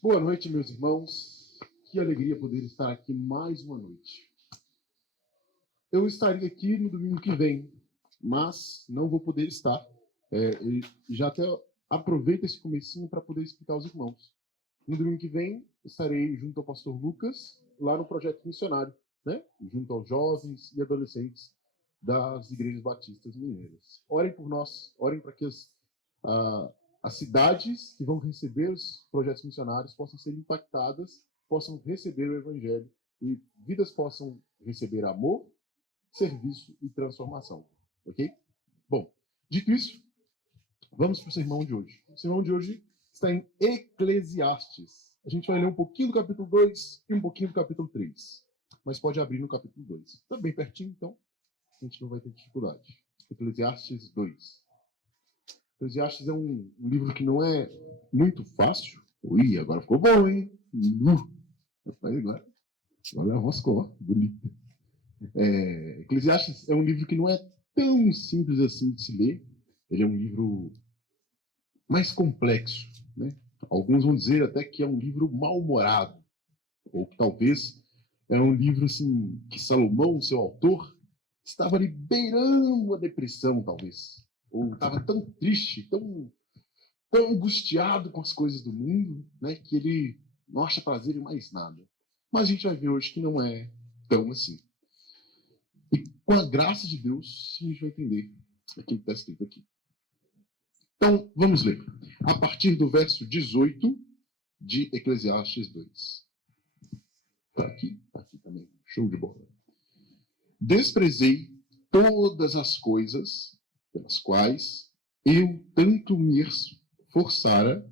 Boa noite, meus irmãos. Que alegria poder estar aqui mais uma noite. Eu estaria aqui no domingo que vem, mas não vou poder estar. E já até aproveito esse comecinho para poder explicar aos irmãos. No domingo que vem, estarei junto ao pastor Lucas, lá no projeto missionário, né? Junto aos jovens e adolescentes das igrejas batistas mineiras. Orem por nós, orem para que as cidades que vão receber os projetos missionários possam ser impactadas, possam receber o evangelho e vidas possam receber amor, serviço e transformação. Ok? Bom, dito isso, vamos para o sermão de hoje. O sermão de hoje está em Eclesiastes. A gente vai ler um pouquinho do capítulo 2 e um pouquinho do capítulo 3. Mas pode abrir no capítulo 2. Está bem pertinho, então a gente não vai ter dificuldade. Eclesiastes 2. Eclesiastes é um livro que não é muito fácil. Ui, agora ficou bom, hein? Agora roscou, bonito. Eclesiastes é um livro que não é tão simples assim de se ler. Ele é um livro mais complexo, né? Alguns vão dizer até que é um livro mal-humorado, ou que talvez é um livro assim que Salomão, seu autor, estava ali beirando a depressão, talvez. Ou estava tão triste, tão angustiado com as coisas do mundo, né, que ele não acha prazer em mais nada. Mas a gente vai ver hoje que não é tão assim. E com a graça de Deus, a gente vai entender aquilo que está escrito aqui. Então, vamos ler. A partir do verso 18 de Eclesiastes 2. Está aqui também. Show de bola. Desprezei todas as coisas pelas quais eu tanto me esforçara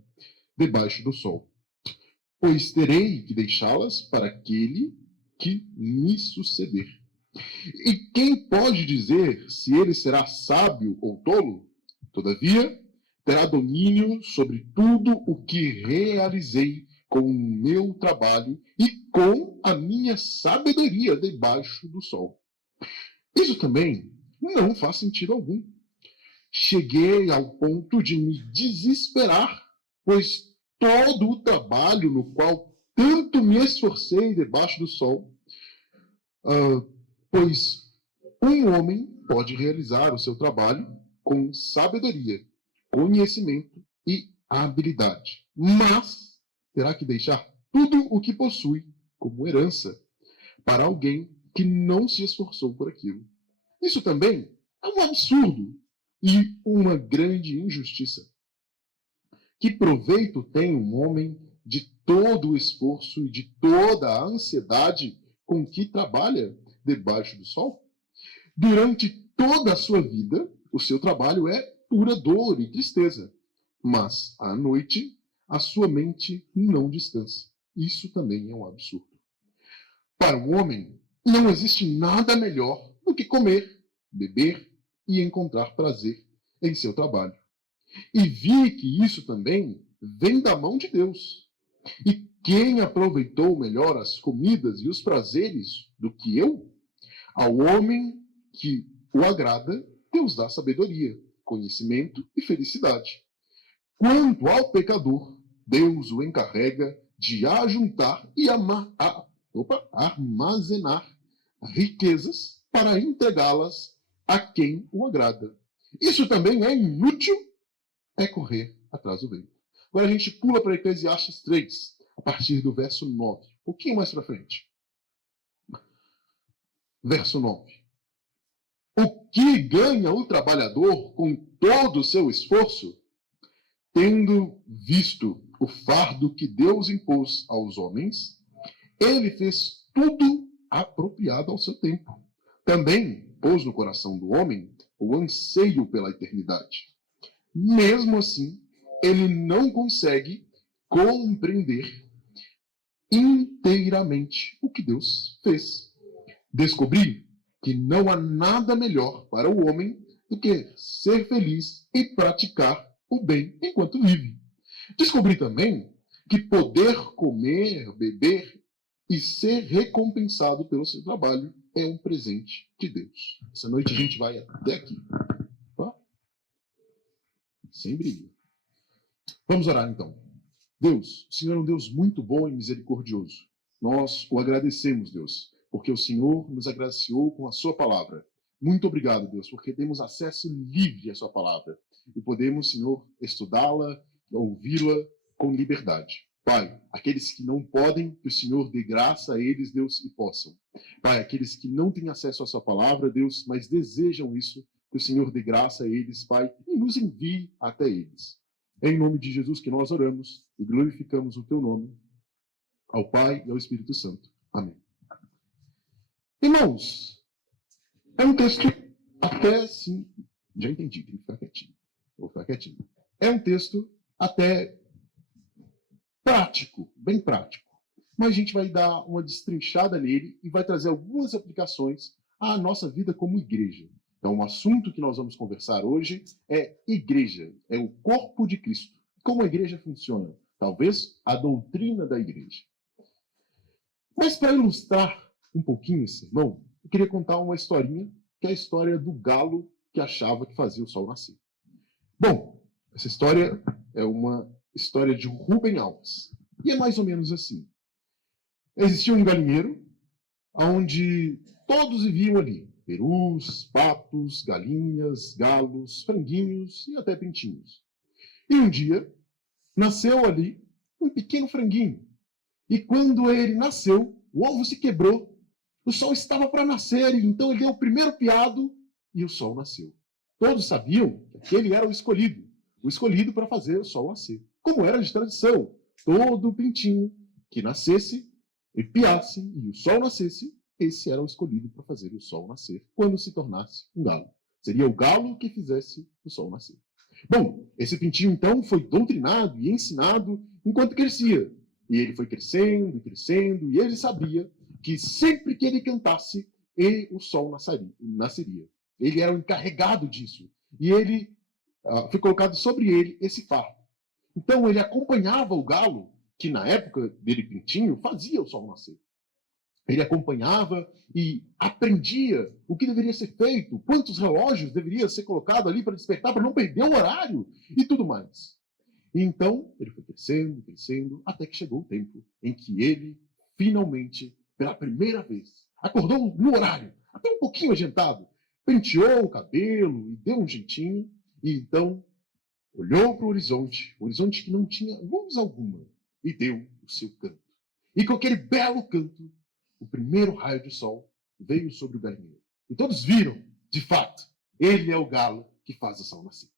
debaixo do sol, pois terei que deixá-las para aquele que me suceder. E quem pode dizer se ele será sábio ou tolo? Todavia, terá domínio sobre tudo o que realizei com o meu trabalho e com a minha sabedoria debaixo do sol. Isso também não faz sentido algum. Cheguei ao ponto de me desesperar, pois todo o trabalho no qual tanto me esforcei debaixo do sol, pois um homem pode realizar o seu trabalho com sabedoria, conhecimento e habilidade, mas terá que deixar tudo o que possui como herança para alguém que não se esforçou por aquilo. Isso também é um absurdo e uma grande injustiça. Que proveito tem um homem de todo o esforço e de toda a ansiedade com que trabalha debaixo do sol? Durante toda a sua vida, o seu trabalho é pura dor e tristeza, mas à noite a sua mente não descansa. Isso também é um absurdo. Para o homem, não existe nada melhor do que comer, beber e encontrar prazer em seu trabalho. E vi que isso também vem da mão de Deus. E quem aproveitou melhor as comidas e os prazeres do que eu? Ao homem que o agrada, Deus dá sabedoria, conhecimento e felicidade. Quanto ao pecador, Deus o encarrega de ajuntar e armazenar riquezas para entregá-las a quem o agrada. Isso também é inútil, é correr atrás do vento. Agora a gente pula para Eclesiastes 3, a partir do verso 9. Um pouquinho mais para frente. Verso 9. O que ganha o trabalhador com todo o seu esforço? Tendo visto o fardo que Deus impôs aos homens, ele fez tudo apropriado ao seu tempo. Também pôs no coração do homem o anseio pela eternidade. Mesmo assim, ele não consegue compreender inteiramente o que Deus fez. Descobri que não há nada melhor para o homem do que ser feliz e praticar o bem enquanto vive. Descobri também que poder comer, beber e ser recompensado pelo seu trabalho é um presente de Deus. Essa noite a gente vai até aqui. Tá? Sem briga. Vamos orar então. Deus, o Senhor é um Deus muito bom e misericordioso. Nós o agradecemos, Deus, porque o Senhor nos agraciou com a sua palavra. Muito obrigado, Deus, porque temos acesso livre à sua palavra e podemos, Senhor, estudá-la, ouvi-la com liberdade. Pai, aqueles que não podem, que o Senhor dê graça a eles, Deus, e possam. Pai, aqueles que não têm acesso à sua palavra, Deus, mas desejam isso, que o Senhor dê graça a eles, Pai, e nos envie até eles. É em nome de Jesus que nós oramos e glorificamos o teu nome, ao Pai e ao Espírito Santo. Amém. Irmãos, é um texto até sim. Já entendi, tem que ficar quietinho. Vou ficar quietinho. É um texto até prático, bem prático. Mas a gente vai dar uma destrinchada nele e vai trazer algumas aplicações à nossa vida como igreja. Então, o assunto que nós vamos conversar hoje é igreja, é o corpo de Cristo. Como a igreja funciona? Talvez a doutrina da igreja. Mas para ilustrar um pouquinho esse sermão, eu queria contar uma historinha, que é a história do galo que achava que fazia o sol nascer. Bom, essa história é uma história de Rubem Alves. E é mais ou menos assim. Existia um galinheiro onde todos viviam ali. Perus, patos, galinhas, galos, franguinhos e até pintinhos. E um dia, nasceu ali um pequeno franguinho. E quando ele nasceu, o ovo se quebrou. O sol estava para nascer, e então ele deu o primeiro piado e o sol nasceu. Todos sabiam que aquele era o escolhido para fazer o sol nascer. Como era de tradição, todo pintinho que nascesse e piasse e o sol nascesse, esse era o escolhido para fazer o sol nascer, quando se tornasse um galo. Seria o galo que fizesse o sol nascer. Bom, esse pintinho então foi doutrinado e ensinado enquanto crescia. E ele foi crescendo e crescendo, e ele sabia que sempre que ele cantasse, o sol nasceria. Ele era o encarregado disso. E ele foi colocado sobre ele esse fardo. Então ele acompanhava o galo, que na época dele pintinho, fazia o sol nascer. Ele acompanhava e aprendia o que deveria ser feito, quantos relógios deveria ser colocado ali para despertar, para não perder o horário e tudo mais. E então, ele foi crescendo, crescendo, até que chegou o tempo em que ele, finalmente, pela primeira vez, acordou no horário, até um pouquinho adiantado, penteou o cabelo e deu um jeitinho, e então olhou para o horizonte que não tinha luz alguma, e deu o seu canto. E com aquele belo canto, o primeiro raio de sol veio sobre o galinheiro. E todos viram, de fato, ele é o galo que faz o sol nascer.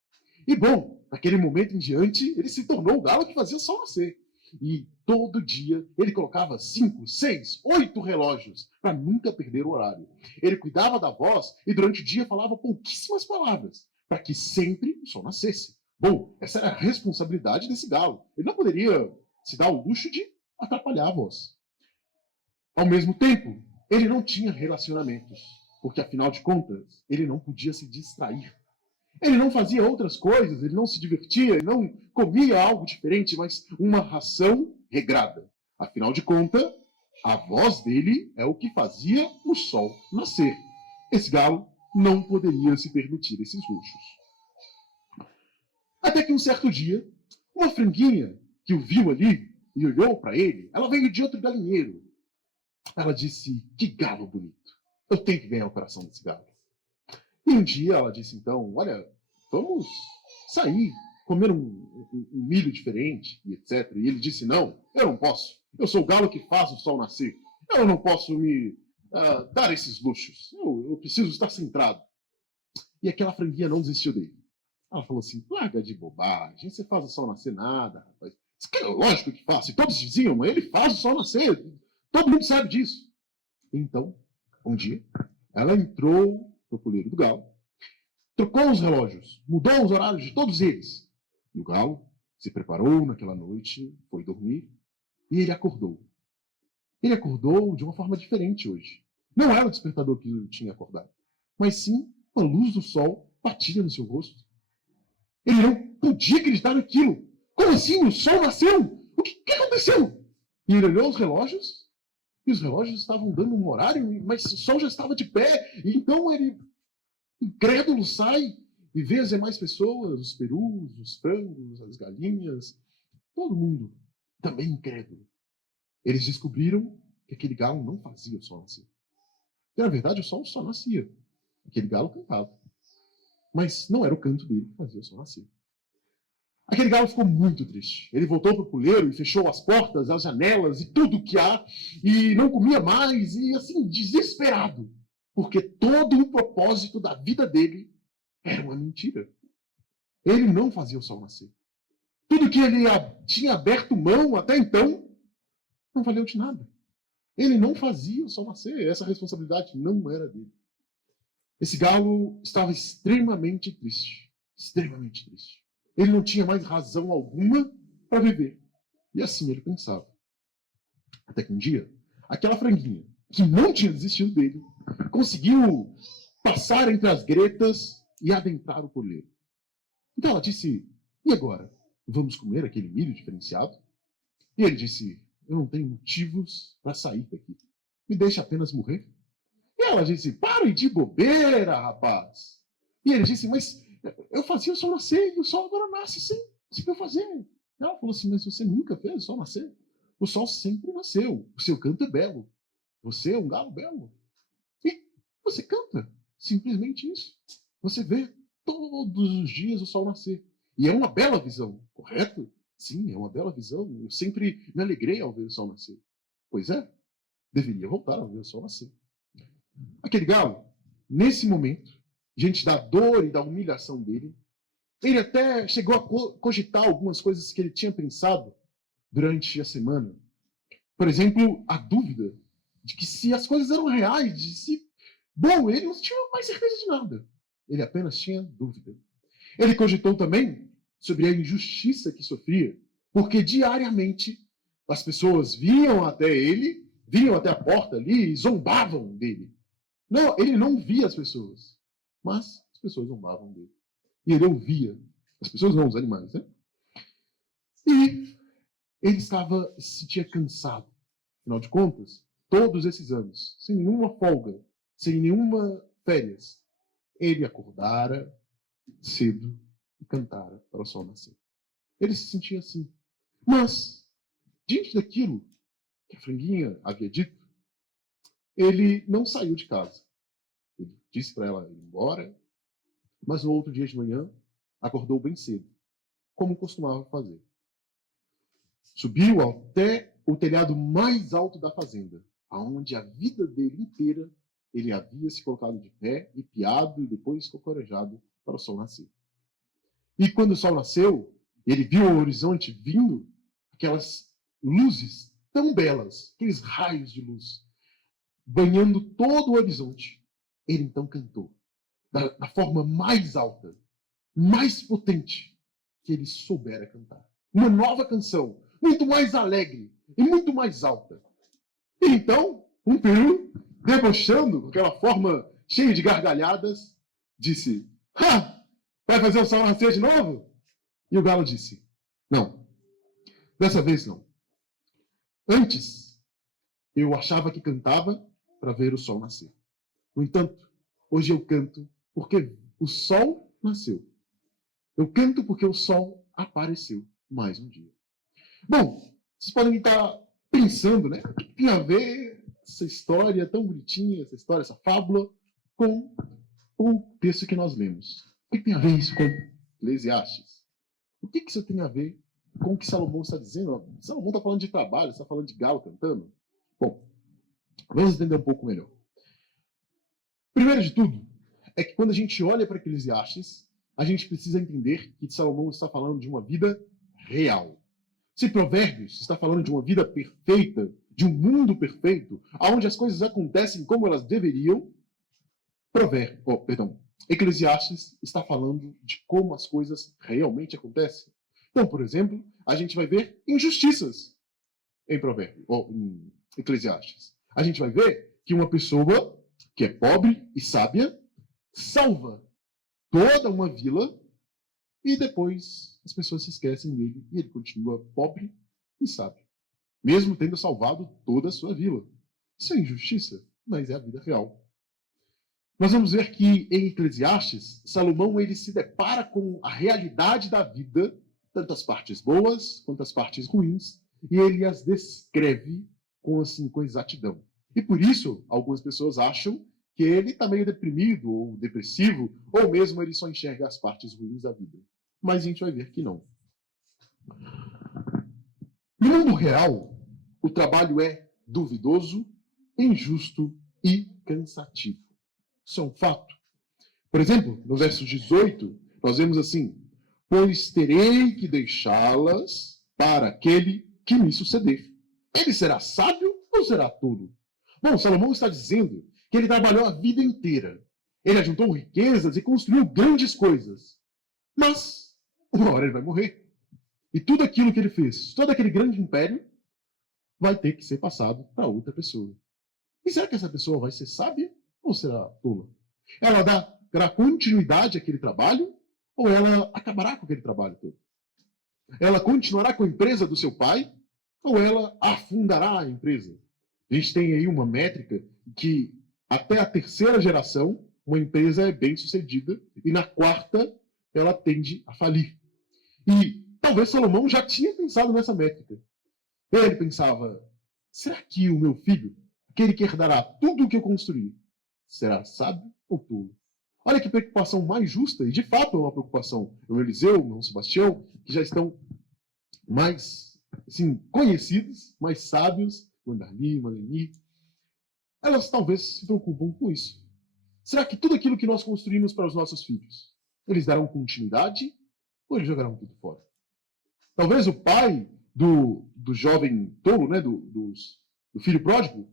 E bom, naquele momento em diante, ele se tornou o galo que fazia o sol nascer. E todo dia ele colocava 5, 6, 8 relógios para nunca perder o horário. Ele cuidava da voz e durante o dia falava pouquíssimas palavras para que sempre o sol nascesse. Bom, essa era a responsabilidade desse galo. Ele não poderia se dar o luxo de atrapalhar a voz. Ao mesmo tempo, ele não tinha relacionamentos, porque afinal de contas, ele não podia se distrair. Ele não fazia outras coisas, ele não se divertia, ele não comia algo diferente, mas uma ração regrada. Afinal de contas, a voz dele é o que fazia o sol nascer. Esse galo não poderia se permitir esses luxos. Até que um certo dia, uma franguinha que o viu ali e olhou para ele, ela veio de outro galinheiro. Ela disse, que galo bonito. Eu tenho que ganhar o coração desse galo. E um dia ela disse, então, olha, vamos sair, comer um milho diferente, e etc. E ele disse, não, eu não posso. Eu sou o galo que faz o sol nascer. Eu não posso me dar esses luxos. Eu preciso estar centrado. E aquela franguinha não desistiu dele. Ela falou assim, larga de bobagem, você faz o sol nascer nada, rapaz. Lógico que faz. E todos diziam, mas ele faz o sol nascer. Todo mundo sabe disso. Então, um dia, ela entrou no puleiro do galo, trocou os relógios, mudou os horários de todos eles. E o galo se preparou naquela noite, foi dormir, e ele acordou. Ele acordou de uma forma diferente hoje. Não era o despertador que o tinha acordado, mas sim a luz do sol batia no seu rosto. Ele não podia acreditar naquilo. Como assim? O sol nasceu? O que aconteceu? E ele olhou os relógios, e os relógios estavam dando um horário, mas o sol já estava de pé. E então ele, incrédulo, sai e vê as demais pessoas, os perus, os frangos, as galinhas, todo mundo também incrédulo. Eles descobriram que aquele galo não fazia o sol nascer. E, na verdade, o sol só nascia. Aquele galo cantava. Mas não era o canto dele que fazia o sol nascer. Aquele galo ficou muito triste. Ele voltou para o puleiro e fechou as portas, as janelas e tudo que há, e não comia mais, e assim, desesperado, porque todo o propósito da vida dele era uma mentira. Ele não fazia o sol nascer. Tudo que ele tinha aberto mão até então não valeu de nada. Ele não fazia o sol nascer, essa responsabilidade não era dele. Esse galo estava extremamente triste, extremamente triste. Ele não tinha mais razão alguma para viver. E assim ele pensava. Até que um dia, aquela franguinha, que não tinha desistido dele, conseguiu passar entre as gretas e adentrar o poleiro. Então ela disse, e agora? Vamos comer aquele milho diferenciado? E ele disse, eu não tenho motivos para sair daqui. Me deixe apenas morrer. E ela disse, pare de bobeira, rapaz. E ele disse, mas eu fazia o sol nascer e o sol agora nasce sem eu fazer. Ela falou assim, mas você nunca fez o sol nascer? O sol sempre nasceu. O seu canto é belo. Você é um galo belo. E você canta. Simplesmente isso. Você vê todos os dias o sol nascer. E é uma bela visão, correto? Sim, é uma bela visão. Eu sempre me alegrei ao ver o sol nascer. Pois é, deveria voltar a ver o sol nascer. Aquele galo, nesse momento, diante da dor e da humilhação dele, ele até chegou a cogitar algumas coisas que ele tinha pensado durante a semana. Por exemplo, a dúvida de que se as coisas eram reais, de se... Bom, ele não tinha mais certeza de nada. Ele apenas tinha dúvida. Ele cogitou também sobre a injustiça que sofria, porque diariamente as pessoas vinham até ele, vinham até a porta ali e zombavam dele. Não, ele não via as pessoas, mas as pessoas zombavam dele. E ele ouvia. As pessoas não, os animais, né? E ele se sentia cansado. Afinal de contas, todos esses anos, sem nenhuma folga, sem nenhuma férias, ele acordara cedo e cantara para o sol nascer. Ele se sentia assim. Mas, diante daquilo que a franguinha havia dito, ele não saiu de casa. Ele disse para ela ir embora, mas no outro dia de manhã, acordou bem cedo, como costumava fazer. Subiu até o telhado mais alto da fazenda, aonde a vida dele inteira ele havia se colocado de pé e piado e depois cocorejado para o sol nascer. E quando o sol nasceu, ele viu ao horizonte vindo aquelas luzes tão belas, aqueles raios de luz, banhando todo o horizonte. Ele então cantou, da forma mais alta, mais potente que ele soubera cantar. Uma nova canção, muito mais alegre e muito mais alta. E então, um peru, debochando, com aquela forma cheia de gargalhadas, disse, ha! Vai fazer o sol nascer de novo? E o galo disse, não, dessa vez não. Antes, eu achava que cantava para ver o sol nascer. No entanto, hoje eu canto porque o sol nasceu. Eu canto porque o sol apareceu mais um dia. Bom, vocês podem estar pensando, né? O que tem a ver essa história tão bonitinha, essa história, essa fábula, com o texto que nós lemos? O que tem a ver isso com Eclesiastes? O que isso tem a ver com o que Salomão está dizendo? Salomão está falando de trabalho, está falando de galo cantando? Bom, vamos entender um pouco melhor. Primeiro de tudo, é que quando a gente olha para Eclesiastes, a gente precisa entender que Salomão está falando de uma vida real. Se Provérbios está falando de uma vida perfeita, de um mundo perfeito, onde as coisas acontecem como elas deveriam, Eclesiastes está falando de como as coisas realmente acontecem. Então, por exemplo, a gente vai ver injustiças em Provérbios, ou em Eclesiastes. A gente vai ver que uma pessoa que é pobre e sábia salva toda uma vila e depois as pessoas se esquecem dele e ele continua pobre e sábio, mesmo tendo salvado toda a sua vila. Isso é injustiça, mas é a vida real. Nós vamos ver que em Eclesiastes, Salomão ele se depara com a realidade da vida, tanto as partes boas quanto as partes ruins, e ele as descreve com exatidão. E por isso, algumas pessoas acham que ele está meio deprimido ou depressivo, ou mesmo ele só enxerga as partes ruins da vida. Mas a gente vai ver que não. No mundo real, o trabalho é duvidoso, injusto e cansativo. Isso é um fato. Por exemplo, no verso 18, nós vemos assim: pois terei que deixá-las para aquele que me suceder. Ele será sábio ou será tolo? Bom, Salomão está dizendo que ele trabalhou a vida inteira. Ele ajuntou riquezas e construiu grandes coisas. Mas, uma hora ele vai morrer. E tudo aquilo que ele fez, todo aquele grande império, vai ter que ser passado para outra pessoa. E será que essa pessoa vai ser sábia ou será tola? Ela dará continuidade àquele trabalho ou ela acabará com aquele trabalho todo? Ela continuará com a empresa do seu pai ou ela afundará a empresa? A gente tem aí uma métrica que até a terceira geração uma empresa é bem sucedida e na quarta ela tende a falir. E talvez Salomão já tinha pensado nessa métrica. Ele pensava: será que o meu filho, aquele que herdará tudo o que eu construí, será sábio ou tolo? Olha que preocupação mais justa, e de fato é uma preocupação. O Eliseu, o irmão Sebastião, que já estão mais conhecidos, mais sábios, Mandarli, Maleni, elas talvez se preocupam com isso. Será que tudo aquilo que nós construímos para os nossos filhos, eles darão continuidade ou eles jogarão tudo fora? Talvez o pai do jovem tolo, né, do filho pródigo,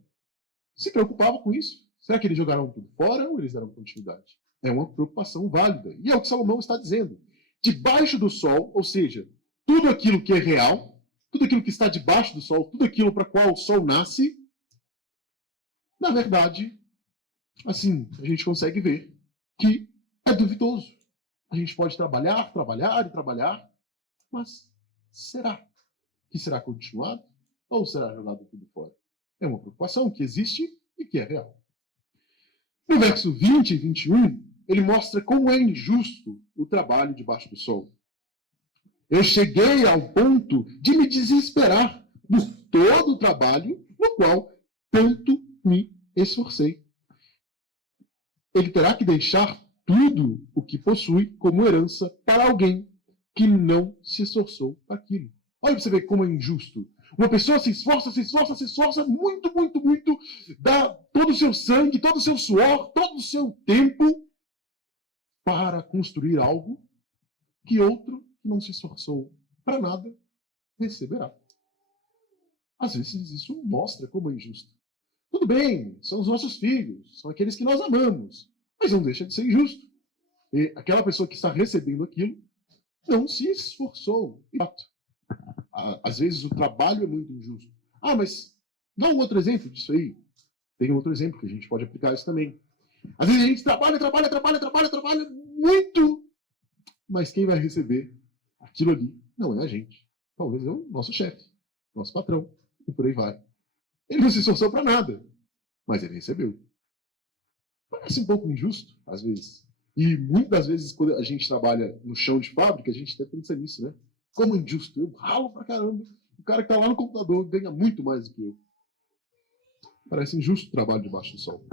se preocupava com isso. Será que eles jogarão tudo fora ou eles darão continuidade? É uma preocupação válida. E é o que Salomão está dizendo. Debaixo do sol, ou seja, tudo aquilo que é real, tudo aquilo que está debaixo do sol, tudo aquilo para qual o sol nasce, na verdade, assim, a gente consegue ver que é duvidoso. A gente pode trabalhar, trabalhar e trabalhar, mas será que será continuado ou será jogado tudo fora? É uma preocupação que existe e que é real. No verso 20 e 21, ele mostra como é injusto o trabalho debaixo do sol. Eu cheguei ao ponto de me desesperar por todo o trabalho no qual tanto me esforcei. Ele terá que deixar tudo o que possui como herança para alguém que não se esforçou para aquilo. Olha para você ver como é injusto. Uma pessoa se esforça muito, muito, muito, dá todo o seu sangue, todo o seu suor, todo o seu tempo para construir algo que outro que não se esforçou para nada receberá. Às vezes isso mostra como é injusto. Tudo bem, são os nossos filhos, são aqueles que nós amamos, mas não deixa de ser injusto. E aquela pessoa que está recebendo aquilo não se esforçou. Às vezes o trabalho é muito injusto. Mas dá um outro exemplo disso aí. Tem um outro exemplo que a gente pode aplicar isso também. Às vezes a gente trabalha muito, mas quem vai receber aquilo ali não é a gente. Talvez é o nosso chefe, nosso patrão, e por aí vai. Ele não se esforçou para nada, mas ele recebeu. Parece um pouco injusto, às vezes. E muitas das vezes, quando a gente trabalha no chão de fábrica, a gente até pensa nisso, né? Como injusto. Eu ralo pra caramba. O cara que está lá no computador ganha muito mais do que eu. Parece injusto o trabalho debaixo do sol.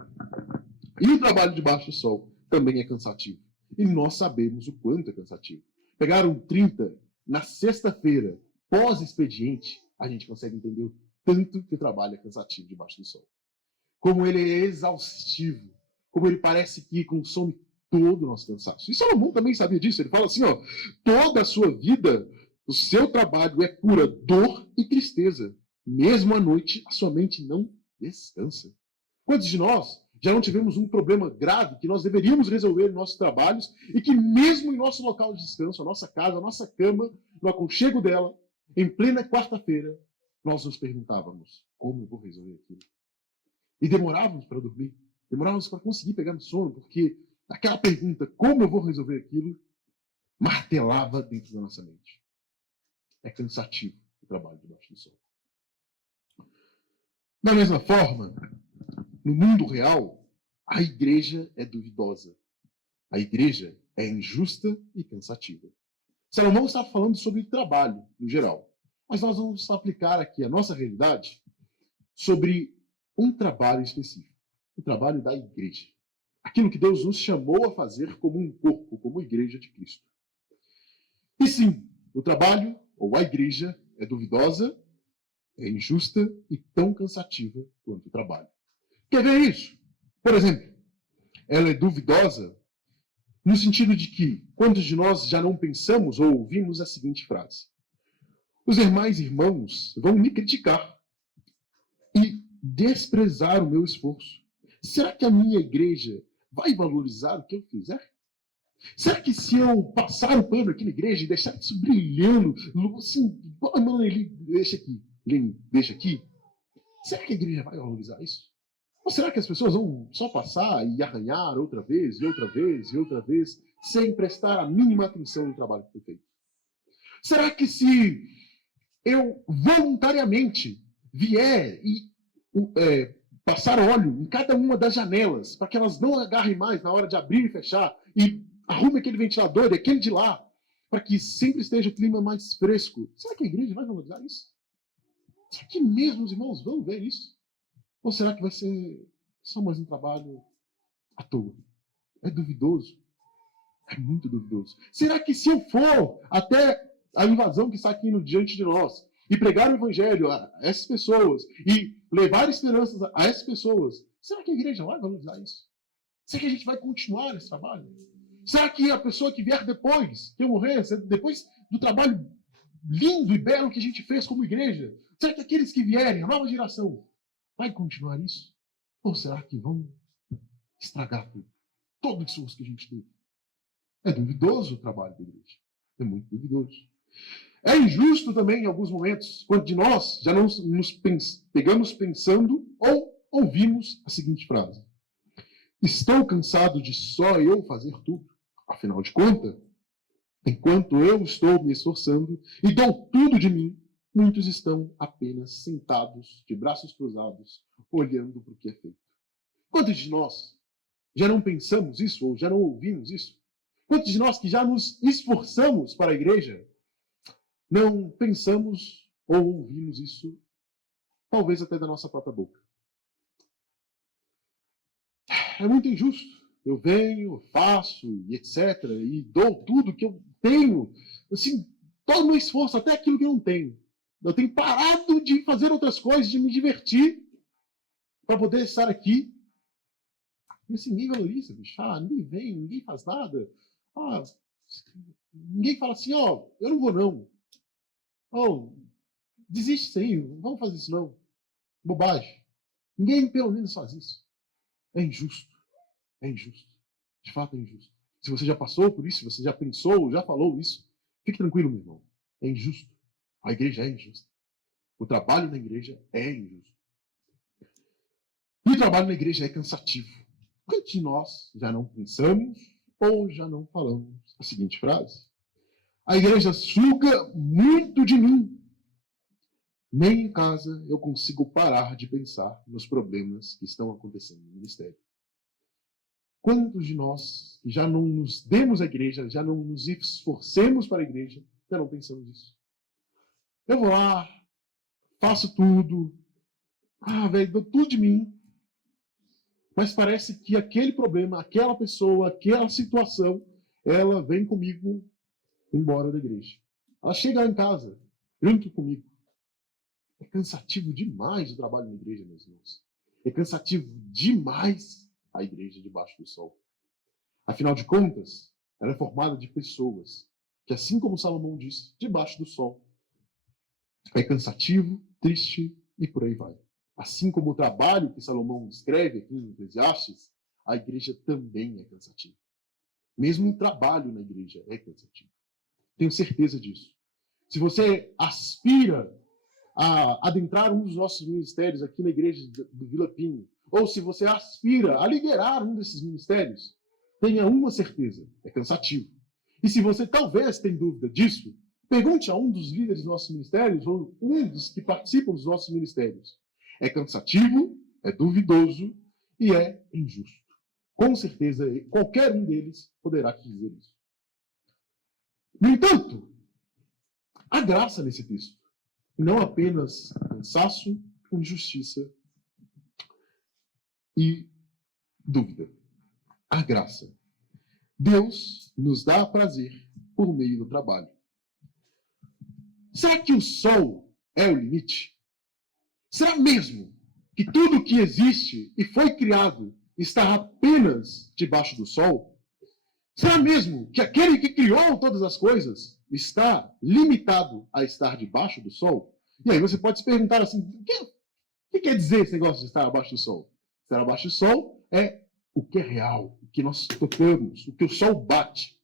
E o trabalho debaixo do sol também é cansativo. E nós sabemos o quanto é cansativo. Pegaram 30 na sexta-feira, pós-expediente, a gente consegue entender o tanto que o trabalho é cansativo debaixo do sol. Como ele é exaustivo. Como ele parece que consome todo o nosso cansaço. E Salomão também sabia disso. Ele fala assim, toda a sua vida, o seu trabalho é pura dor e tristeza. Mesmo à noite, a sua mente não descansa. Quantos de nós já não tivemos um problema grave que nós deveríamos resolver em nossos trabalhos e que mesmo em nosso local de descanso, a nossa casa, a nossa cama, no aconchego dela, em plena quarta-feira, nós nos perguntávamos: como eu vou resolver aquilo? E demorávamos para dormir, demorávamos para conseguir pegar no sono, porque aquela pergunta, como eu vou resolver aquilo, martelava dentro da nossa mente. É cansativo o trabalho debaixo do sol. Da mesma forma, no mundo real, a igreja é duvidosa. A igreja é injusta e cansativa. Salomão está falando sobre trabalho, no geral. Mas nós vamos aplicar aqui a nossa realidade sobre um trabalho específico, o trabalho da igreja. Aquilo que Deus nos chamou a fazer como um corpo, como igreja de Cristo. E sim, o trabalho, ou a igreja, é duvidosa, é injusta e tão cansativa quanto o trabalho. Quer ver isso? Por exemplo, ela é duvidosa no sentido de que, quantos de nós já não pensamos ou ouvimos a seguinte frase? Os demais irmãos vão me criticar e desprezar o meu esforço. Será que a minha igreja vai valorizar o que eu fizer? Será que se eu passar o pano aqui na igreja e deixar isso brilhando, assim, igual a mãe ele deixa aqui, será que a igreja vai valorizar isso? Ou será que as pessoas vão só passar e arranhar outra vez, e outra vez, e outra vez, sem prestar a mínima atenção no trabalho que foi feito? Será que se eu voluntariamente vier e passar óleo em cada uma das janelas, para que elas não agarrem mais na hora de abrir e fechar, e arrume aquele ventilador e aquele de lá, para que sempre esteja o clima mais fresco, será que a igreja vai valorizar isso? Será que mesmo os irmãos vão ver isso? Ou será que vai ser só mais um trabalho à toa? É duvidoso. É muito duvidoso. Será que se eu for até a invasão que está aqui diante de nós e pregar o evangelho a essas pessoas e levar esperanças a essas pessoas, será que a igreja vai valorizar isso? Será que a gente vai continuar esse trabalho? Será que a pessoa que vier depois, que eu morrer, depois do trabalho lindo e belo que a gente fez como igreja, será que aqueles que vierem, a nova geração, vai continuar isso? Ou será que vão estragar tudo? Todo o esforço que a gente teve. É duvidoso o trabalho da igreja. É muito duvidoso. É injusto também, em alguns momentos, quando de nós já não nos pegamos pensando ou ouvimos a seguinte frase. Estou cansado de só eu fazer tudo. Afinal de contas, enquanto eu estou me esforçando e dou tudo de mim, muitos estão apenas sentados, de braços cruzados, olhando para o que é feito. Quantos de nós já não pensamos isso ou já não ouvimos isso? Quantos de nós que já nos esforçamos para a igreja, não pensamos ou ouvimos isso, talvez até da nossa própria boca? É muito injusto. Eu venho, faço, e etc., e dou tudo que eu tenho, assim, todo o meu esforço, até aquilo que eu não tenho. Eu tenho parado de fazer outras coisas, de me divertir, para poder estar aqui. E assim, ninguém valoriza, bicho. Ninguém vem, ninguém faz nada. Ninguém fala assim, eu não vou não. Desiste isso aí, não vamos fazer isso não. Bobagem. Ninguém pelo menos faz isso. É injusto. É injusto. De fato é injusto. Se você já passou por isso, se você já pensou, já falou isso, fique tranquilo, meu irmão. É injusto. A igreja é injusta. O trabalho na igreja é injusto. E o trabalho na igreja é cansativo. Quantos de nós já não pensamos ou já não falamos a seguinte frase? A igreja suga muito de mim. Nem em casa eu consigo parar de pensar nos problemas que estão acontecendo no ministério. Quantos de nós que já não nos demos à igreja, já não nos esforcemos para a igreja, já não pensamos isso? Eu vou lá, faço tudo, dou tudo de mim, mas parece que aquele problema, aquela pessoa, aquela situação, ela vem comigo embora da igreja. Ela chega lá em casa, junto comigo. É cansativo demais o trabalho na igreja, meus irmãos. É cansativo demais a igreja debaixo do sol. Afinal de contas, ela é formada de pessoas que, assim como Salomão disse, debaixo do sol. É cansativo, triste e por aí vai. Assim como o trabalho que Salomão escreve aqui em Eclesiastes, a igreja também é cansativa. Mesmo o trabalho na igreja é cansativo. Tenho certeza disso. Se você aspira a adentrar um dos nossos ministérios aqui na igreja do Vila Pinho, ou se você aspira a liderar um desses ministérios, tenha uma certeza, é cansativo. E se você talvez tenha dúvida disso, pergunte a um dos líderes dos nossos ministérios, ou um dos que participam dos nossos ministérios. É cansativo, é duvidoso e é injusto. Com certeza, qualquer um deles poderá te dizer isso. No entanto, há graça nesse texto. e não apenas cansaço, injustiça e dúvida. A graça. Deus nos dá prazer por meio do trabalho. Será que o sol é o limite? Será mesmo que tudo que existe e foi criado está apenas debaixo do sol? Será mesmo que aquele que criou todas as coisas está limitado a estar debaixo do sol? E aí você pode se perguntar assim, o que quer dizer esse negócio de estar abaixo do sol? Estar abaixo do sol é o que é real, o que nós tocamos, o que o sol bate.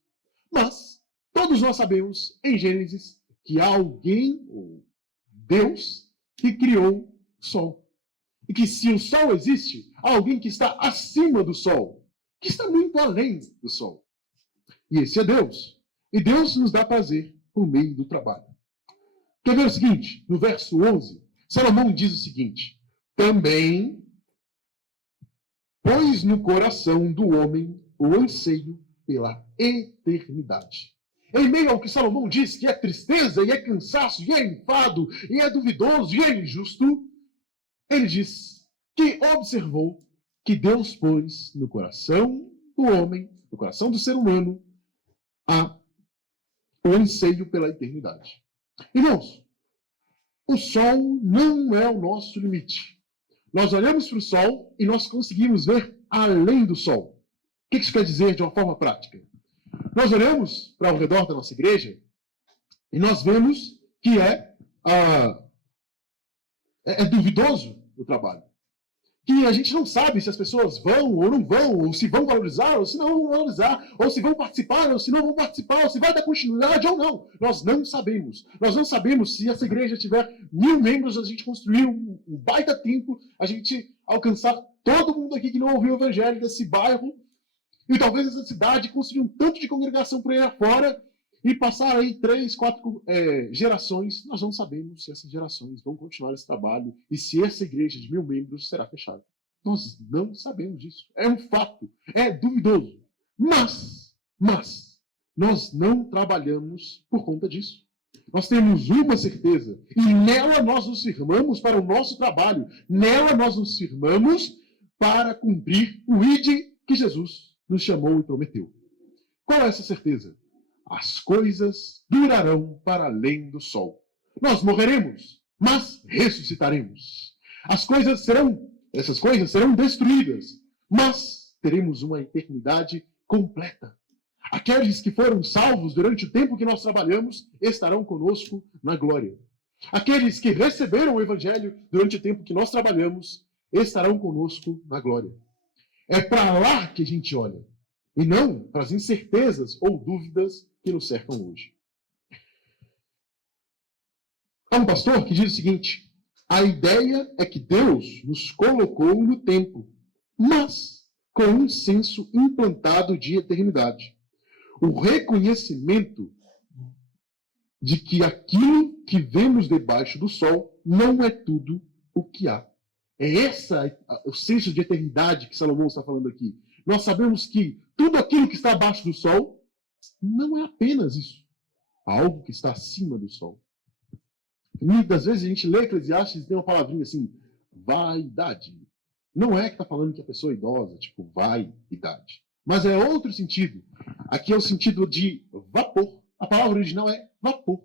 Mas todos nós sabemos, em Gênesis, que há alguém, ou Deus, que criou o sol. E que se o sol existe, há alguém que está acima do sol, que está muito além do sol. E esse é Deus. E Deus nos dá prazer por meio do trabalho. Quer ver o seguinte? No verso 11, Salomão diz o seguinte: também pôs no coração do homem o anseio pela eternidade. Em meio ao que Salomão diz que é tristeza, e é cansaço, e é enfado, e é duvidoso, e é injusto, ele diz que observou que Deus pôs no coração do homem, no coração do ser humano, o anseio pela eternidade. Irmãos, o sol não é o nosso limite. Nós olhamos para o sol e nós conseguimos ver além do sol. O que isso quer dizer de uma forma prática? Nós olhamos para o redor da nossa igreja e nós vemos que é duvidoso o trabalho. Que a gente não sabe se as pessoas vão ou não vão, ou se vão valorizar ou se não vão valorizar, ou se vão participar ou se não vão participar, ou se vai dar continuidade ou não. Nós não sabemos. Nós não sabemos se essa igreja tiver 1000 membros, a gente construir um baita templo, a gente alcançar todo mundo aqui que não ouviu o evangelho desse bairro, e talvez essa cidade construir um tanto de congregação por aí afora, e passar aí 3, 4 gerações. Nós não sabemos se essas gerações vão continuar esse trabalho e se essa igreja de 1000 membros será fechada. Nós não sabemos disso. É um fato. É duvidoso. Mas, nós não trabalhamos por conta disso. Nós temos uma certeza, e nela nós nos firmamos para o nosso trabalho. Nela nós nos firmamos para cumprir o ID que Jesus nos chamou e prometeu. Qual é essa certeza? As coisas durarão para além do sol. Nós morreremos, mas ressuscitaremos. Essas coisas serão destruídas, mas teremos uma eternidade completa. Aqueles que foram salvos durante o tempo que nós trabalhamos estarão conosco na glória. Aqueles que receberam o evangelho durante o tempo que nós trabalhamos estarão conosco na glória. É para lá que a gente olha, e não para as incertezas ou dúvidas que nos cercam hoje. Há um pastor que diz o seguinte: a ideia é que Deus nos colocou no tempo, mas com um senso implantado de eternidade. O reconhecimento de que aquilo que vemos debaixo do sol não é tudo o que há. É o senso de eternidade que Salomão está falando aqui. Nós sabemos que tudo aquilo que está abaixo do sol não é apenas isso. Há algo que está acima do sol. Muitas vezes a gente lê Eclesiastes e tem uma palavrinha assim, vaidade. Não é que está falando que a pessoa é idosa, tipo vaidade. Mas é outro sentido. Aqui é o sentido de vapor. A palavra original é vapor.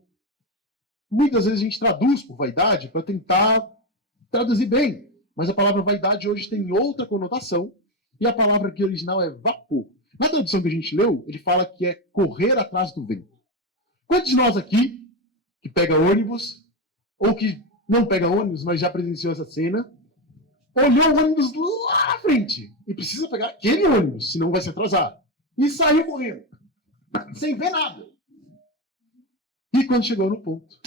Muitas vezes a gente traduz por vaidade para tentar traduzir bem. Mas a palavra vaidade hoje tem outra conotação. E a palavra aqui original é vapor. Na tradução que a gente leu, ele fala que é correr atrás do vento. Quantos de nós aqui, que pega ônibus, ou que não pega ônibus, mas já presenciou essa cena, olhou o ônibus lá na frente e precisa pegar aquele ônibus, senão vai se atrasar, e saiu correndo, sem ver nada. E quando chegou no ponto,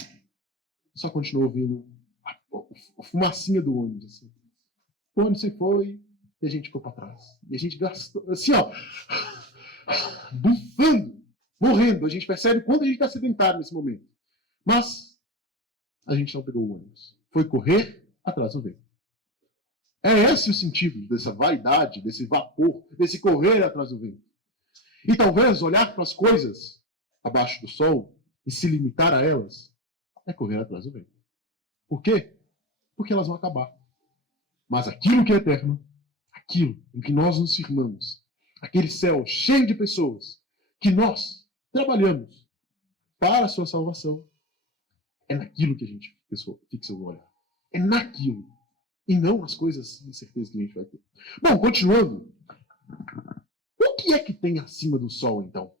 só continuou ouvindo a fumacinha do ônibus. Assim. O ônibus se foi e a gente ficou para trás. E a gente gastou, assim, ó, bufando, morrendo. A gente percebe quanto a gente está sedentário nesse momento. Mas a gente não pegou o ônibus. Foi correr atrás do vento. É esse o sentido dessa vaidade, desse vapor, desse correr atrás do vento. E talvez olhar para as coisas abaixo do sol e se limitar a elas é correr atrás do vento. Por quê? Porque elas vão acabar. Mas aquilo que é eterno, aquilo em que nós nos firmamos, aquele céu cheio de pessoas que nós trabalhamos para a sua salvação, é naquilo que a gente fixa o olhar. É naquilo. E não nas coisas de certeza que a gente vai ter. Bom, continuando. O que é que tem acima do sol, então?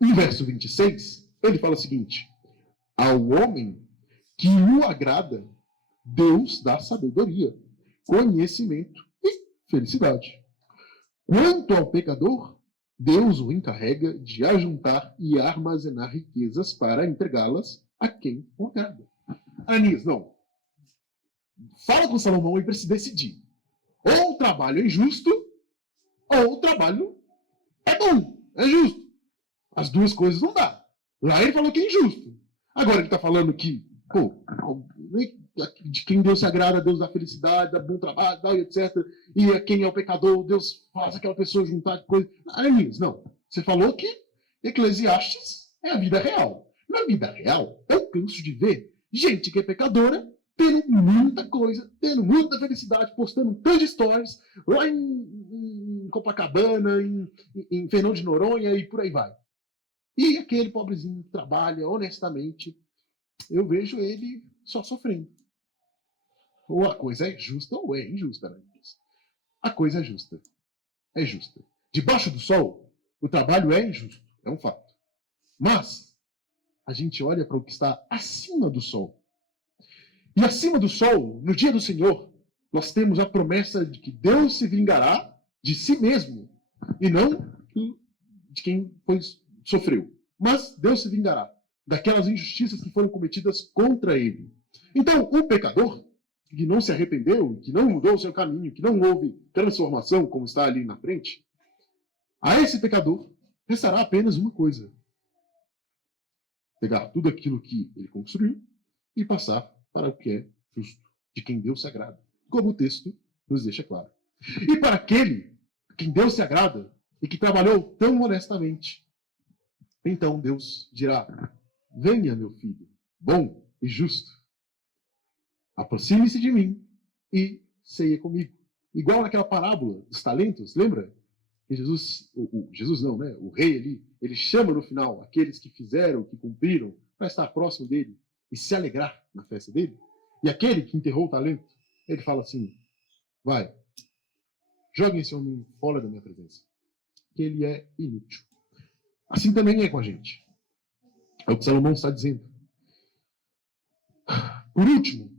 No verso 26, ele fala o seguinte: ao homem que o agrada, Deus dá sabedoria, conhecimento e felicidade. Quanto ao pecador, Deus o encarrega de ajuntar e armazenar riquezas para entregá-las a quem o agrada. Ananias, não. Fala com Salomão para se decidir. Ou o trabalho é injusto, ou o trabalho é bom, é justo. As duas coisas não dá. Lá ele falou que é injusto. Agora ele está falando que, de quem Deus se agrada, Deus dá felicidade, dá bom trabalho, etc. E a quem é o pecador, Deus faz aquela pessoa juntar coisas. Ananias, não. Você falou que Eclesiastes é a vida real. Na vida real, eu canso de ver gente que é pecadora tendo muita coisa, tendo muita felicidade, postando tantas stories lá em Copacabana, em Fernão de Noronha e por aí vai. E aquele pobrezinho que trabalha honestamente, eu vejo ele só sofrendo. Ou a coisa é justa ou é injusta, né? A coisa é justa. É justa. Debaixo do sol, o trabalho é injusto. É um fato. Mas a gente olha para o que está acima do sol. E acima do sol, no dia do Senhor, nós temos a promessa de que Deus se vingará de si mesmo e não de quem sofreu. Mas Deus se vingará daquelas injustiças que foram cometidas contra ele. Então, o pecador que não se arrependeu, que não mudou o seu caminho, que não houve transformação, como está ali na frente, a esse pecador restará apenas uma coisa: pegar tudo aquilo que ele construiu e passar para o que é justo, de quem Deus se agrada, como o texto nos deixa claro. E para aquele quem Deus se agrada e que trabalhou tão honestamente, então Deus dirá: venha, meu filho, bom e justo, aproxime-se de mim e ceia comigo. Igual naquela parábola dos talentos, lembra? Que Jesus não, né? O rei ali, ele chama no final aqueles que fizeram, que cumpriram, para estar próximo dele e se alegrar na festa dele. E aquele que enterrou o talento, ele fala assim: vai, joguem esse homem fora da minha presença, que ele é inútil. Assim também é com a gente. É o que Salomão está dizendo. Por último,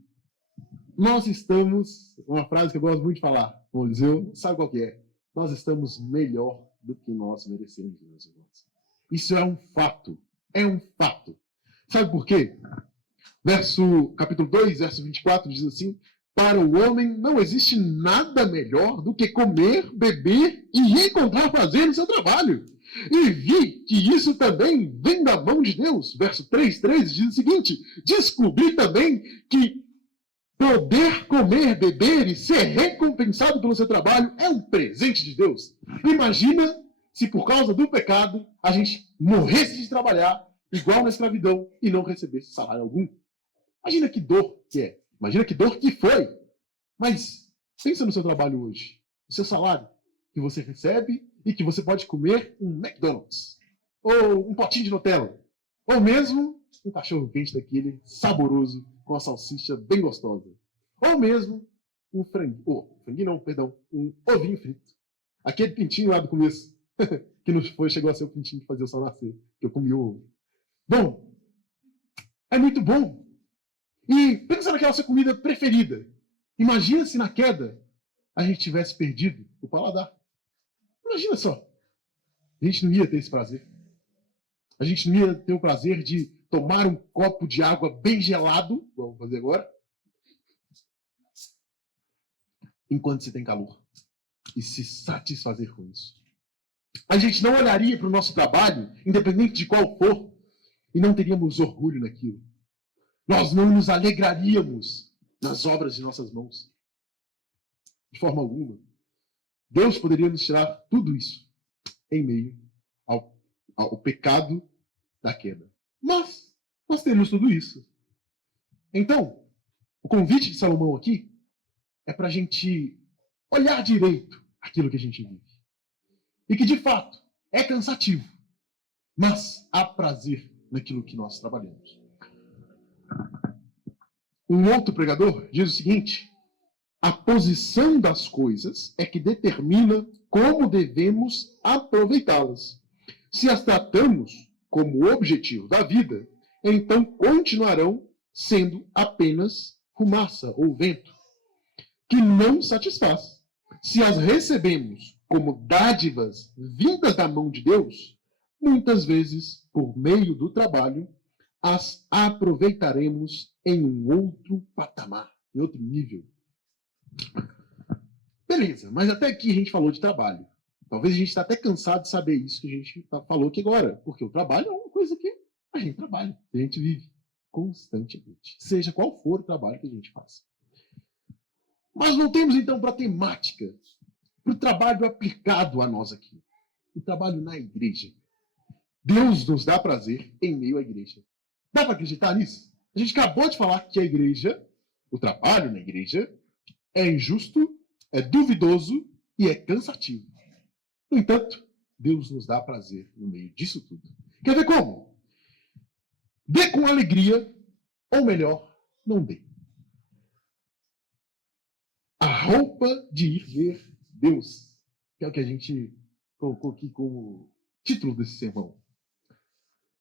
nós estamos, uma frase que eu gosto muito de falar, como Eliseu, sabe qual que é? Nós estamos melhor do que nós merecemos, meus irmãos. Isso é um fato. É um fato. Sabe por quê? Capítulo 2, verso 24, diz assim: para o homem não existe nada melhor do que comer, beber e encontrar prazer no seu trabalho. E vi que isso também vem da mão de Deus. Verso 3:13 diz o seguinte: descobri também que poder comer, beber e ser recompensado pelo seu trabalho é um presente de Deus. Imagina se por causa do pecado a gente morresse de trabalhar igual na escravidão e não recebesse salário algum. Imagina que dor que é. Imagina que dor que foi. Mas pensa no seu trabalho hoje. O seu salário que você recebe e que você pode comer um McDonald's. Ou um potinho de Nutella. Ou mesmo um cachorro quente daquele saboroso com a salsicha bem gostosa. Ou mesmo um franguinho. Um ovinho frito. Aquele pintinho lá do começo. Que não foi, chegou a ser o pintinho que fazia o sol nascer. Que eu comi o ovo. Bom, é muito bom. E pensa naquela sua comida preferida. Imagina se na queda a gente tivesse perdido o paladar. Imagina só. A gente não ia ter esse prazer. A gente não ia ter o prazer de tomar um copo de água bem gelado, vamos fazer agora, enquanto você tem calor. E se satisfazer com isso. A gente não olharia para o nosso trabalho, independente de qual for, e não teríamos orgulho naquilo. Nós não nos alegraríamos nas obras de nossas mãos. De forma alguma. Deus poderia nos tirar tudo isso em meio ao pecado da queda. Mas nós temos tudo isso. Então, o convite de Salomão aqui é para a gente olhar direito aquilo que a gente vive. E que, de fato, é cansativo, mas há prazer naquilo que nós trabalhamos. Um outro pregador diz o seguinte: a posição das coisas é que determina como devemos aproveitá-las. Se as tratamos como objetivo da vida, então continuarão sendo apenas fumaça ou vento, que não satisfaz. Se as recebemos como dádivas vindas da mão de Deus, muitas vezes, por meio do trabalho, as aproveitaremos em um outro patamar, em outro nível. Beleza, mas até aqui a gente falou de trabalho. Talvez a gente está até cansado de saber isso que a gente falou aqui agora, porque o trabalho é uma coisa que a gente trabalha, a gente vive constantemente, seja qual for o trabalho que a gente faça. Mas voltemos então para a temática, para o trabalho aplicado a nós aqui, o trabalho na igreja. Deus nos dá prazer em meio à igreja. Dá para acreditar nisso? A gente acabou de falar que a igreja, o trabalho na igreja, é injusto, é duvidoso e é cansativo. No entanto, Deus nos dá prazer no meio disso tudo. Quer ver como? Dê com alegria, ou melhor, não dê. A roupa de ir ver Deus, que é o que a gente colocou aqui como título desse sermão.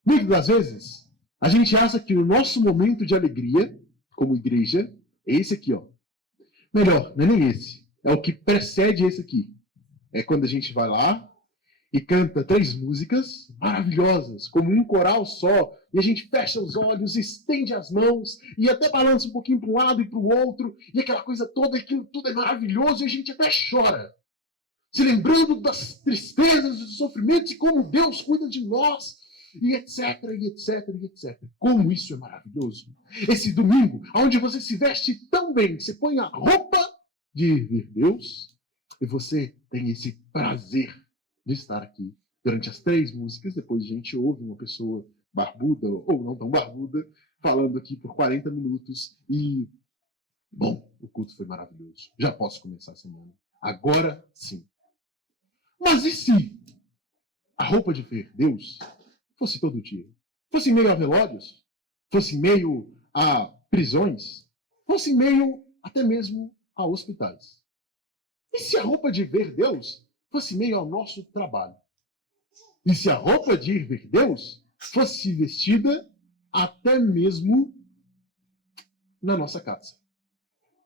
Muitas das vezes, a gente acha que o nosso momento de alegria, como igreja, é esse aqui, ó. Melhor, não é nem esse. É o que precede esse aqui. É quando a gente vai lá e canta 3 músicas maravilhosas, como um coral só, e a gente fecha os olhos, estende as mãos, e até balança um pouquinho para um lado e para o outro, e aquela coisa toda, aquilo tudo é maravilhoso, e a gente até chora, se lembrando das tristezas, dos sofrimentos, e como Deus cuida de nós, e etc, e etc, e etc. Como isso é maravilhoso. Esse domingo, onde você se veste tão bem, você põe a roupa de ver Deus, e você tem esse prazer de estar aqui durante as 3 músicas. Depois a gente ouve uma pessoa barbuda, ou não tão barbuda, falando aqui por 40 minutos. E, bom, o culto foi maravilhoso. Já posso começar a semana. Agora sim. Mas e se a roupa de ver Deus fosse todo dia? Fosse em meio a velórios? Fosse em meio a prisões? Fosse em meio até mesmo a hospitais? E se a roupa de ver Deus fosse meio ao nosso trabalho? E se a roupa de ir ver Deus fosse vestida até mesmo na nossa casa?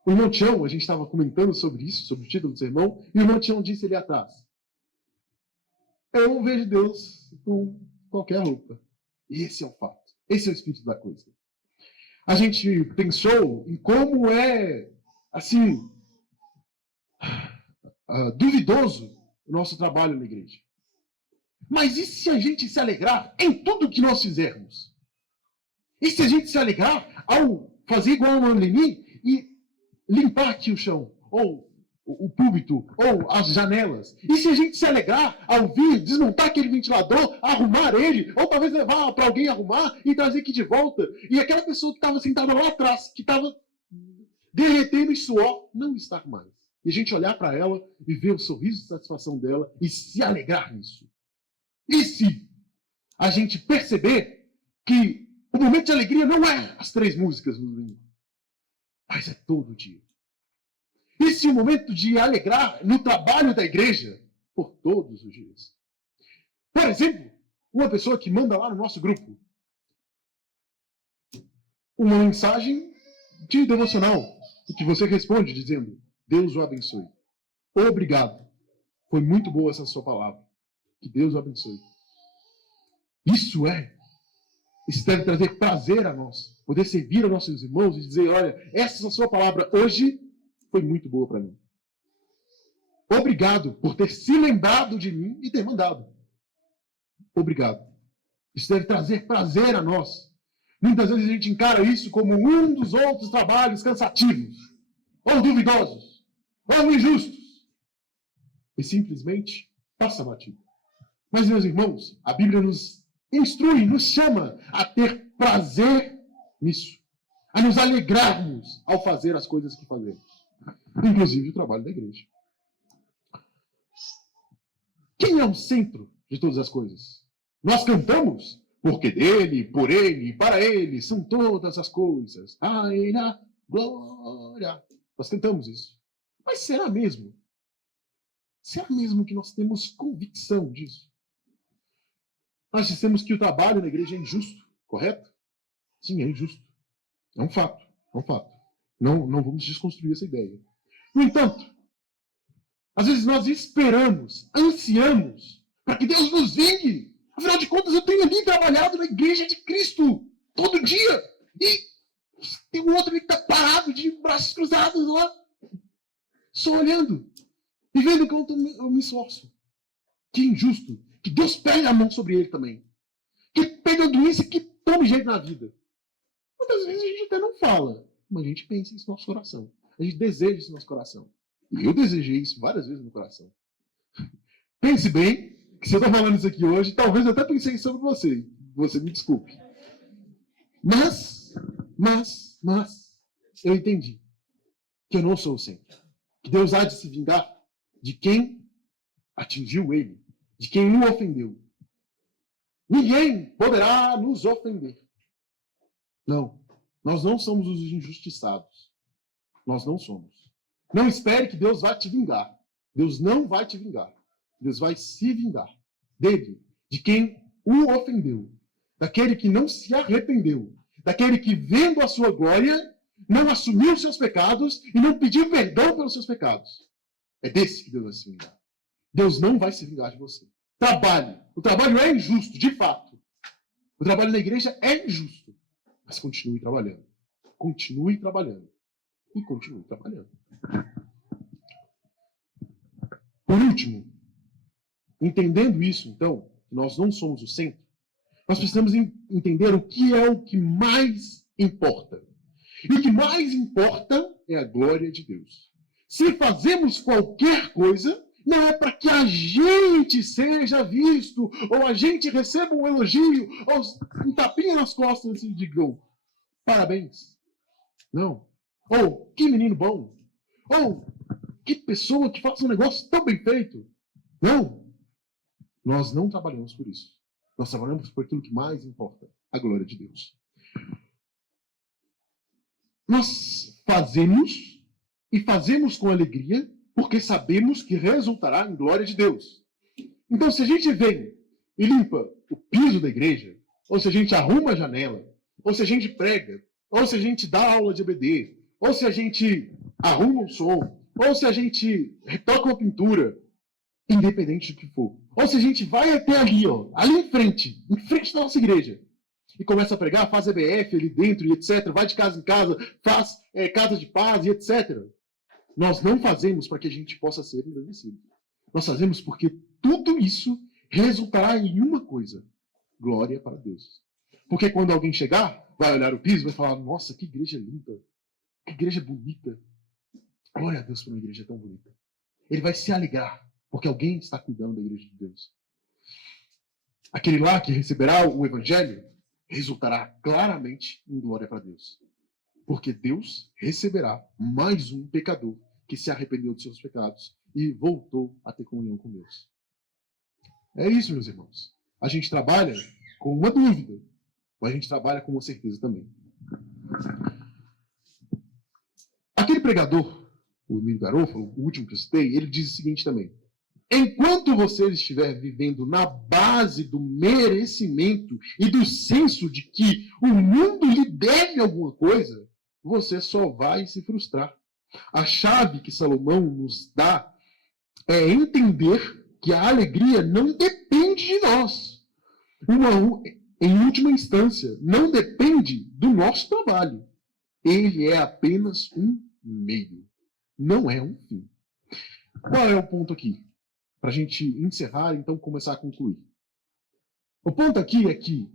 O irmão Tião, a gente estava comentando sobre isso, sobre o título do sermão, e o irmão Tião disse ali atrás: eu não vejo Deus com qualquer roupa. Esse é o fato. Esse é o espírito da coisa. A gente pensou em como é, assim, duvidoso o nosso trabalho na igreja. Mas e se a gente se alegrar em tudo que nós fizermos? E se a gente se alegrar ao fazer igual o Anleni e limpar aqui o chão, ou o púlpito, ou as janelas? E se a gente se alegrar ao vir, desmontar aquele ventilador, arrumar ele, ou talvez levar para alguém arrumar e trazer aqui de volta, e aquela pessoa que estava sentada lá atrás, que estava derretendo em suor, não estar mais? E a gente olhar para ela e ver o sorriso de satisfação dela e se alegrar nisso. E se a gente perceber que o momento de alegria não é as 3 músicas no domingo, mas é todo dia? E se o momento de alegrar no trabalho da igreja por todos os dias? Por exemplo, uma pessoa que manda lá no nosso grupo uma mensagem de devocional e que você responde dizendo: Deus o abençoe. Obrigado. Foi muito boa essa sua palavra. Que Deus o abençoe. Isso deve trazer prazer a nós. Poder servir a nossos irmãos e dizer: olha, essa sua palavra hoje foi muito boa para mim. Obrigado por ter se lembrado de mim e ter mandado. Obrigado. Isso deve trazer prazer a nós. Muitas vezes a gente encara isso como um dos outros trabalhos cansativos, ou duvidosos, ou injustos, e simplesmente passa batido. Mas, meus irmãos, a Bíblia nos instrui, nos chama a ter prazer nisso. a nos alegrarmos ao fazer as coisas que fazemos, inclusive o trabalho da igreja. Quem é o centro de todas as coisas? Nós cantamos, porque dele, por ele, para ele são todas as coisas. A ele a glória. Nós cantamos isso. Mas será mesmo? Será mesmo que nós temos convicção disso? Nós dissemos que o trabalho na igreja é injusto, correto? Sim, é injusto. É um fato. É um fato. Não vamos desconstruir essa ideia. No entanto, às vezes nós esperamos, ansiamos, para que Deus nos vingue. Afinal de contas, eu tenho ali trabalhado na igreja de Cristo, todo dia. E tem um outro ali que está parado, de braços cruzados lá, só olhando. E vendo que eu me esforço. Que injusto. Que Deus pegue a mão sobre ele também. Que pegue a doença e que tome jeito na vida. Muitas vezes a gente até não fala, mas a gente pensa isso no nosso coração. A gente deseja isso no nosso coração. E eu desejei isso várias vezes no coração. Pense bem, que se eu estou falando isso aqui hoje, talvez eu até pensei sobre você. Você me desculpe. Mas, eu entendi que eu não sou o centro. Que Deus há de se vingar de quem atingiu ele, de quem o ofendeu. Ninguém poderá nos ofender. Não, nós não somos os injustiçados. Nós não somos. Não espere que Deus vá te vingar. Deus não vai te vingar. Deus vai se vingar dele, de quem o ofendeu, daquele que não se arrependeu, daquele que, vendo a sua glória, não assumiu os seus pecados e não pediu perdão pelos seus pecados. É desse que Deus vai se vingar. Deus não vai se vingar de você. Trabalhe. O trabalho é injusto, de fato. O trabalho na igreja é injusto. Mas continue trabalhando. Continue trabalhando. E continue trabalhando. Por último, entendendo isso, então, que nós não somos o centro, nós precisamos entender o que é o que mais importa. E o que mais importa é a glória de Deus. Se fazemos qualquer coisa, não é para que a gente seja visto, ou a gente receba um elogio, ou um tapinha nas costas e digam parabéns. Não. Ou que menino bom. Ou que pessoa que faz um negócio tão bem feito. Não. Nós não trabalhamos por isso. Nós trabalhamos por aquilo que mais importa, a glória de Deus. Nós fazemos e fazemos com alegria, porque sabemos que resultará em glória de Deus. Então, se a gente vem e limpa o piso da igreja, ou se a gente arruma a janela, ou se a gente prega, ou se a gente dá aula de EBD, ou se a gente arruma um som, ou se a gente retoca uma pintura, independente do que for. Ou se a gente vai até ali, ali em frente da nossa igreja, e começa a pregar, faz EBF ali dentro e etc., vai de casa em casa, faz casa de paz e etc., nós não fazemos para que a gente possa ser engrandecido. Nós fazemos porque tudo isso resultará em uma coisa: glória para Deus. Porque quando alguém chegar, vai olhar o piso e vai falar: nossa, que igreja limpa, que igreja bonita. Glória a Deus por uma igreja tão bonita. Ele vai se alegrar, porque alguém está cuidando da igreja de Deus. Aquele lá que receberá o evangelho resultará claramente em glória para Deus. Porque Deus receberá mais um pecador que se arrependeu de seus pecados e voltou a ter comunhão com Deus. É isso, meus irmãos. A gente trabalha com uma dúvida, mas a gente trabalha com uma certeza também. Aquele pregador, o Emílio Garofalo, o último que eu citei, ele diz o seguinte também: enquanto você estiver vivendo na base do merecimento e do senso de que o mundo lhe deve alguma coisa, você só vai se frustrar. A chave que Salomão nos dá é entender que a alegria não depende de nós. Em última instância, não depende do nosso trabalho. Ele é apenas um meio, não é um fim. Qual é o ponto aqui? Para a gente encerrar, então começar a concluir. O ponto aqui é que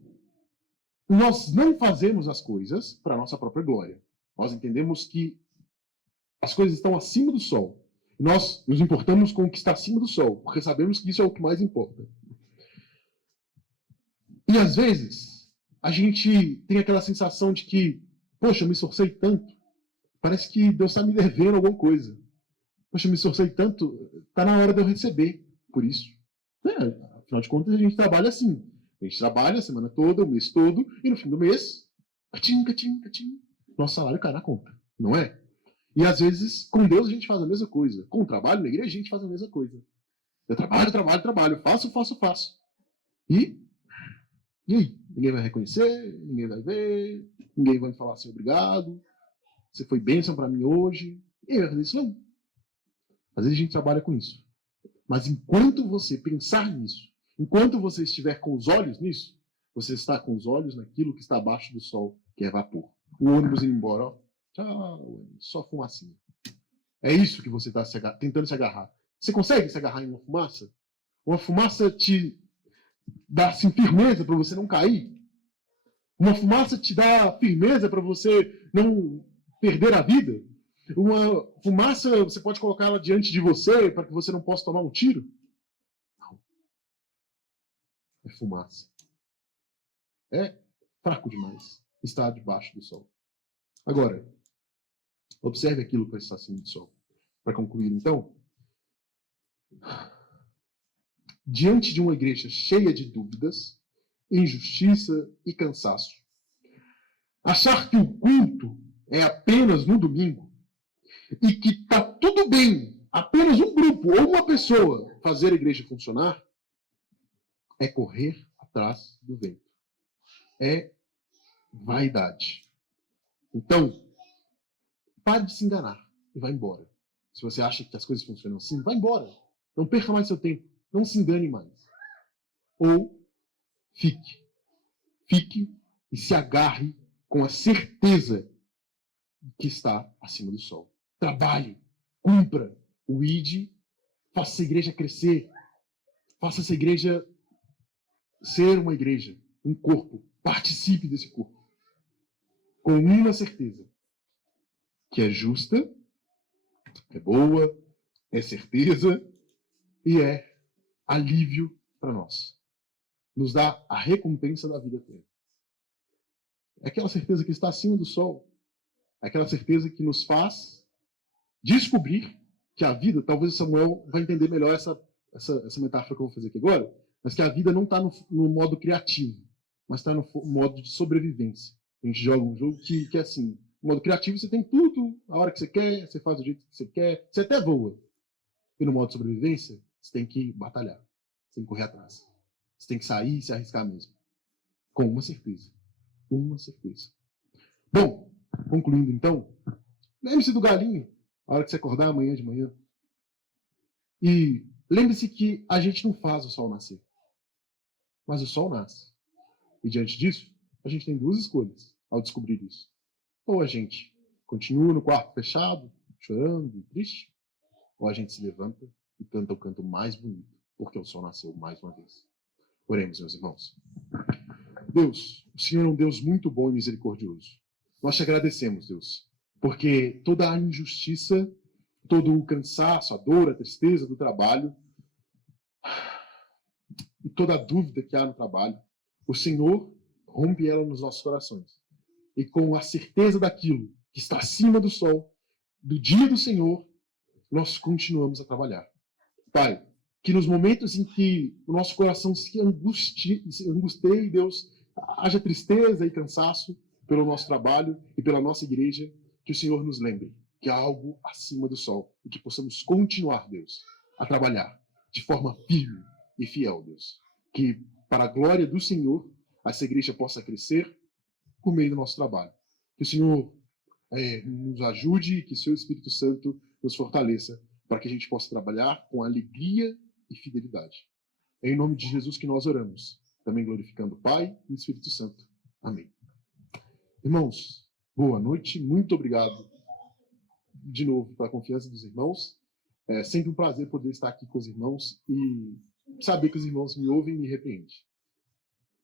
nós não fazemos as coisas para a nossa própria glória. Nós entendemos que as coisas estão acima do sol. Nós nos importamos com o que está acima do sol, porque sabemos que isso é o que mais importa. E às vezes, a gente tem aquela sensação de que Poxa, eu me esforcei tanto. Parece que Deus está me devendo alguma coisa. Poxa, eu me esforcei tanto, está na hora de eu receber por isso. Afinal de contas, a gente trabalha assim. A gente trabalha a semana toda, o mês todo, e no fim do mês, catim, catim, catim, nosso salário cai na conta, não é? E às vezes, com Deus, a gente faz a mesma coisa. Com o trabalho na igreja, a gente faz a mesma coisa. Eu trabalho, trabalho, trabalho, faço, faço, faço. E aí? Ninguém vai reconhecer, ninguém vai ver, ninguém vai me falar assim, obrigado, você foi bênção para mim hoje. E vai fazer isso não. Às vezes a gente trabalha com isso. Mas enquanto você pensar nisso, enquanto você estiver com os olhos nisso, você está com os olhos naquilo que está abaixo do sol, que é vapor. O ônibus indo embora, ó. Tchau, só fumacinha. É isso que você está tentando se agarrar. Você consegue se agarrar em uma fumaça? Uma fumaça te dá assim, firmeza para você não cair? Uma fumaça te dá firmeza para você não perder a vida? Uma fumaça, você pode colocar ela diante de você para que você não possa tomar um tiro? Não. É fumaça. É fraco demais. Está debaixo do sol. Agora, observe aquilo que está acima do sol. Para concluir, então, diante de uma igreja cheia de dúvidas, injustiça e cansaço, achar que o culto é apenas no domingo e que está tudo bem apenas um grupo ou uma pessoa fazer a igreja funcionar, é correr atrás do vento. É vaidade. Então, pare de se enganar e vá embora. Se você acha que as coisas funcionam assim, vá embora. Não perca mais seu tempo. Não se engane mais. Ou fique. Fique e se agarre com a certeza que está acima do sol. Trabalhe, cumpra o ID, faça essa igreja crescer, faça essa igreja ser uma igreja, um corpo. Participe desse corpo. Com uma certeza, que é justa, é boa, é certeza e é alívio para nós. Nos dá a recompensa da vida eterna. É aquela certeza que está acima do sol. É aquela certeza que nos faz descobrir que a vida, talvez o Samuel vai entender melhor essa metáfora que eu vou fazer aqui agora, mas que a vida não está no modo criativo, mas está no modo de sobrevivência. A gente joga um jogo que é assim, no modo criativo você tem tudo, a hora que você quer, você faz do jeito que você quer, você até voa. E no modo de sobrevivência, você tem que batalhar, você tem que correr atrás. Você tem que sair e se arriscar mesmo. Com uma certeza. Uma certeza. Bom, concluindo então, lembre-se do galinho, a hora que você acordar amanhã de manhã. E lembre-se que a gente não faz o sol nascer. Mas o sol nasce. E diante disso, a gente tem duas escolhas ao descobrir isso. Ou a gente continua no quarto fechado, chorando e triste, ou a gente se levanta e canta o canto mais bonito, porque o sol nasceu mais uma vez. Oremos, meus irmãos. Deus, o Senhor é um Deus muito bom e misericordioso. Nós te agradecemos, Deus, porque toda a injustiça, todo o cansaço, a dor, a tristeza do trabalho e toda a dúvida que há no trabalho, o Senhor rompe ela nos nossos corações. E com a certeza daquilo que está acima do sol, do dia do Senhor, nós continuamos a trabalhar. Pai, que nos momentos em que o nosso coração se angustieie, Deus, haja tristeza e cansaço pelo nosso trabalho e pela nossa igreja, que o Senhor nos lembre que há algo acima do sol e que possamos continuar, Deus, a trabalhar de forma firme e fiel, Deus. Que, para a glória do Senhor, essa igreja possa crescer por meio do nosso trabalho. Que o Senhor nos ajude e que o seu Espírito Santo nos fortaleça para que a gente possa trabalhar com alegria e fidelidade. É em nome de Jesus que nós oramos, também glorificando o Pai e o Espírito Santo. Amém. Irmãos, boa noite, muito obrigado de novo pela confiança dos irmãos. É sempre um prazer poder estar aqui com os irmãos e saber que os irmãos me ouvem e me repreendem.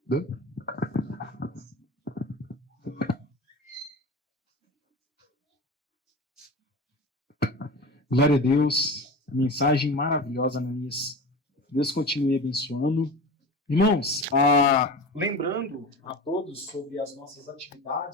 Dan? Glória a Deus, mensagem maravilhosa, Ananias. Deus continue abençoando. Irmãos, lembrando a todos sobre as nossas atividades,